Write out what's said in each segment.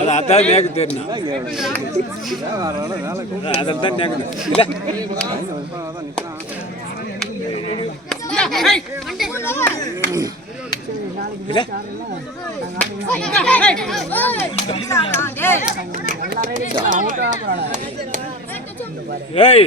அதான் நேக்கு தெரியும் அதான் நேக்கு இல்லை ஏய்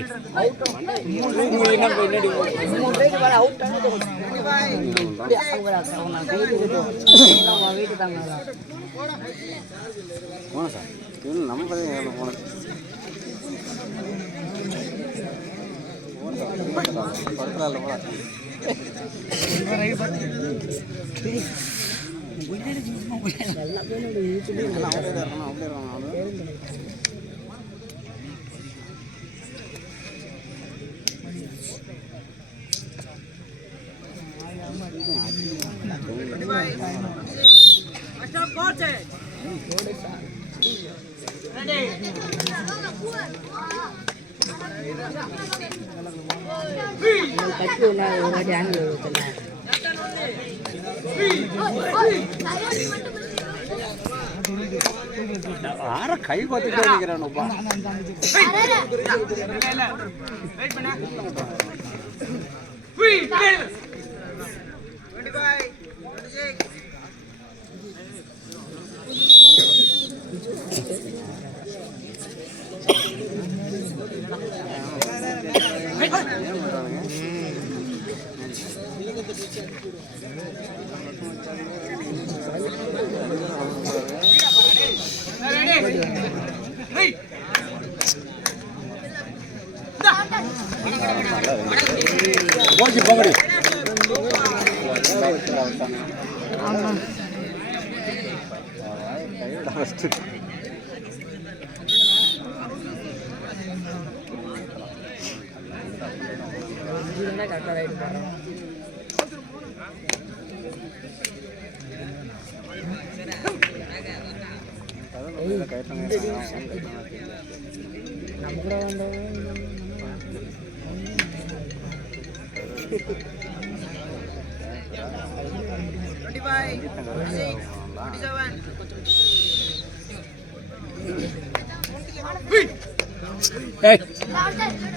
ஆற கை பார்த்துட்டு நினைக்கிறானப்பா போச்சு போகடி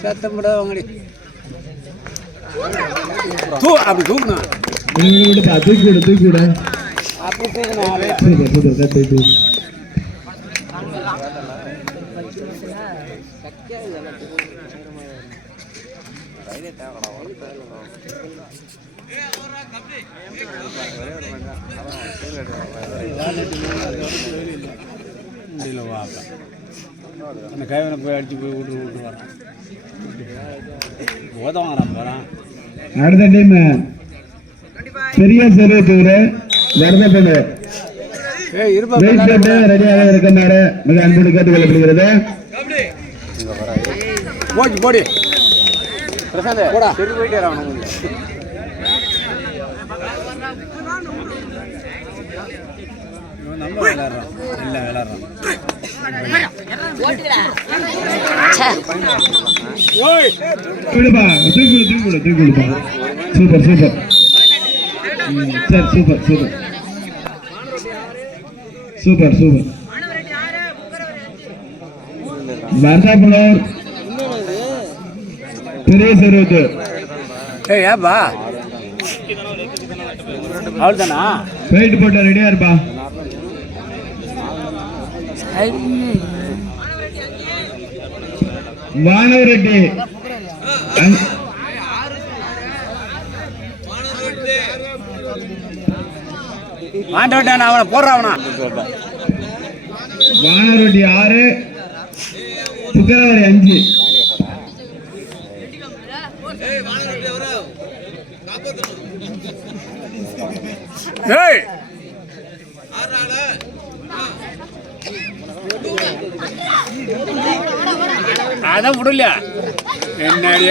சத்தம் கூட வாங்கடி அப்படி தூக்கணும் தூக்கி விட அப்படி தூக்கணும் அந்த கைவனை போய் அடிச்சு போய் விட்டு வரான் போதம் வரான் போறான். அடுத்த டைம் பெரிய செலவு தவிர வரதப்படு ரெடியாக இருக்கின்றாரு. மிக அன்போடு கேட்டுக்கொள்ளப்படுகிறது. போச்சு போடி பிரசாந்த் போடா சரி போயிட்டே அவனுக்கு நம்ம விளையாடுறோம் இல்லை விளையாடுறோம். சூப்பர் சூப்பர் சரி சூப்பர் சூப்பர் சூப்பர் சூப்பர் வரதாப்புலூர் பெரிய செருவுக்கு ஏப்பா அவள் தானா வெயிட் போட்ட ரெடியா இருப்பா. வானவரெட்டி ஆண்டவன் அவனை போடுறான். வானரோட்டி 6 பிப்ரவரி 5. அதான் விடல என்னடி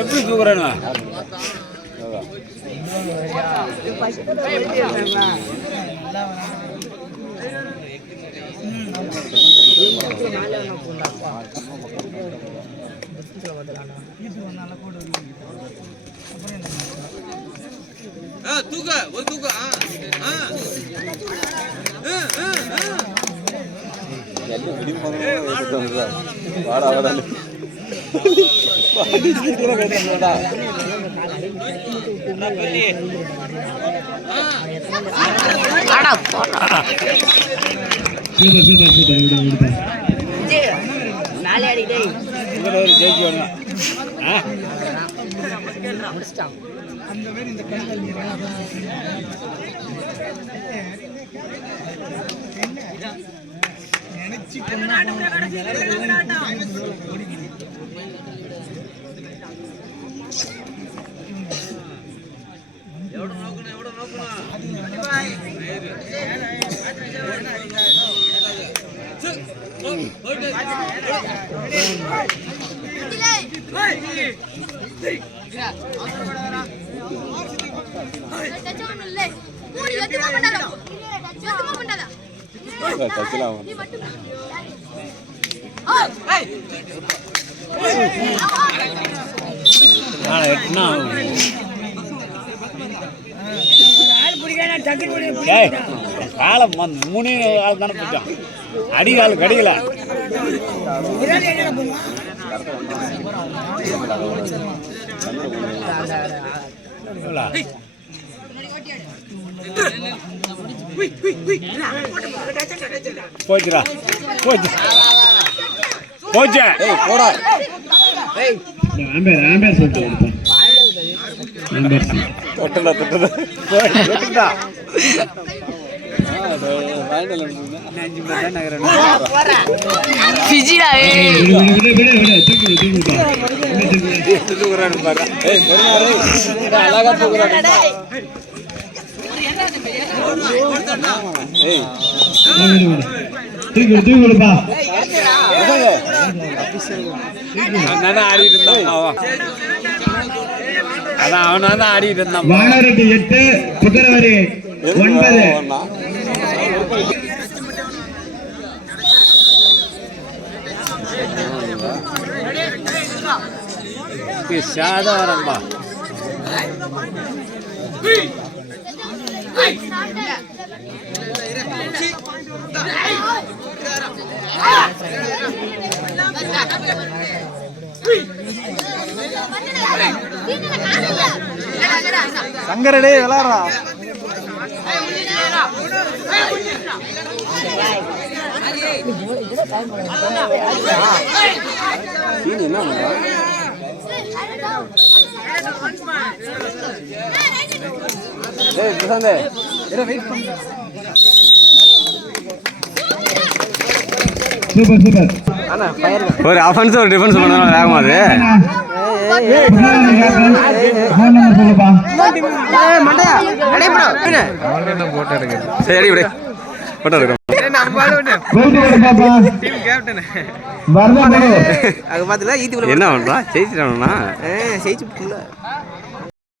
எப்படி தூக்குறானு தூக்க ஒரு தூக்க காலம் மூணு ஆள் தானே பிடிச்சான் அடிகால் கடிக்கல போச்சுடா போச்சு போச்சு போடா ஆம்பேர் சொல்லிட்டு தொட்டா தொட்டா அழகா தூக்குறான் ஆடிட்டு இருந்தான் அதான் அவனாதான் ஆடிட்டு இருந்தான். வானரோட்டி 8 பிப்ரவரி 9. சாதாரணமா சங்கரடே விளாடுறா என்ன ஒரு அஃபென்ஸ் ஒரு டிஃபென்ஸ் பண்ணாலும் வேகமா அது சரி இப்படி போட்டோ எடுக்க என்ன பண்றா ஜெயிச்சிட்டானா